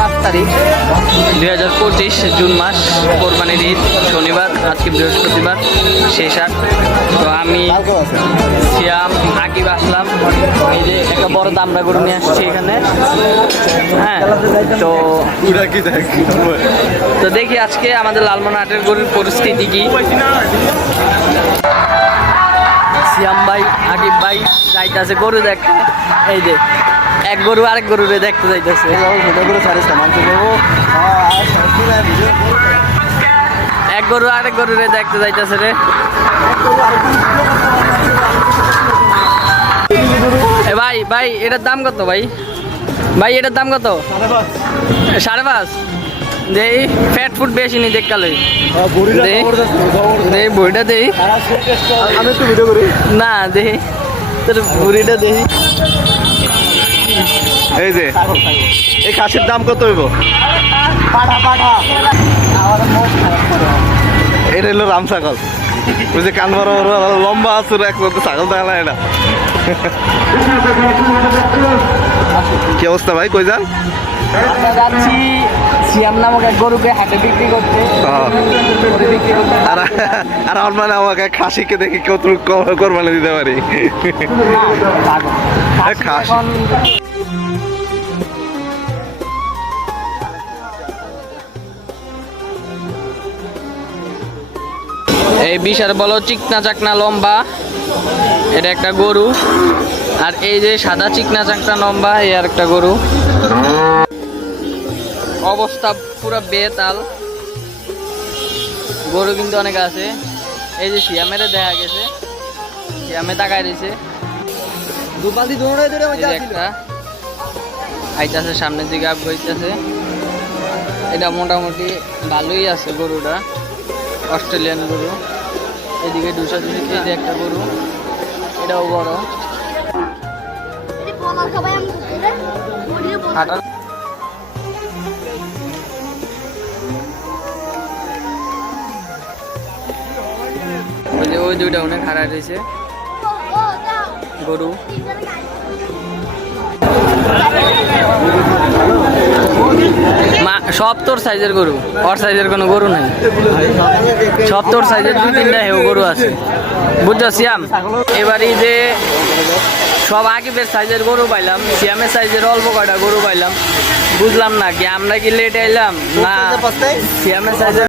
5 তারিখ 2025 জুন মাস, কোরবানির ঈদ, শনিবার, আজকে বৃহস্পতিবার, শেষ হাট। তো আমি সিয়াম আকিব আসলাম, এই যে একটা বড় দামড়া গরু নিয়ে আসছি এখানে। হ্যাঁ, তো দেখি আজকে আমাদের লালমোহন গরুর পরিস্থিতি কি। সিয়াম ভাই, আকিব ভাই যাইতেছে গরু দেখতে। এই যে এক গরু আরেক গরুরে দেখতে যাইতেছে। এক গরু আরেক গরুরে দেখতে যাইতেছে রে। এ ভাই ভাই এটার দাম কত ভাই? ভাই এটার দাম কত? 5.5। দেই ফ্যাট ফুড বেশি নি দেখকালে দে বইটা দেই আমি তো ভিডিও করি না, দেই তোর বুড়িটা দেই। এই যে এই খাসির দাম কত হইব? এটা হলো রাম ছাগল, ওই যে কান বড় বড় লম্বা আছে একসাথে ছাগল দেখা এটা। কি অবস্থা ভাই, কই যান? আমরা যাচ্ছি সিয়াম নামক এক গরুকে হাটে বিক্রি করতে। আর আমার মানে আমাকে খাসিকে দেখি কেউ কোরবানি দিতে পারি। খাসি এই বিশাল বলো চিকনা চাকনা লম্বা, এটা একটা গরু। আর এই যে সাদা চিকনা চাকনা লম্বা, এই আর একটা গরু। অবস্থা পুরো বেতাল, গরু কিন্তু অনেক আছে। এই যে সিয়ামের দেখা গেছে, সিয়ামে তাকায় রয়েছে। একটা আইতাছে সামনের দিকে আপ হইতেছে। এটা মোটামুটি ভালোই আছে গরুটা, অস্ট্রেলিয়ান গরু। এদিকে দুশো এই যে একটা গরু, এটাও বড়। হাঁটার ওই যে ওই দুইটা অনেক হারা রয়েছে গরু। সব তোর সাইজের গরু, ওর সাইজের কোনো গরু নাই। সব তোর সাইজের 2-3টা হেউ গরু আছে, বুঝছো সিয়াম? এবারই যে সব আকিবের সাইজের গরু পাইলাম, সিয়ামের সাইজের অল্প কয়টা গরু পাইলাম। বুঝলাম না কি আমরা কি লেট আইলাম না সিয়ামের সাইজের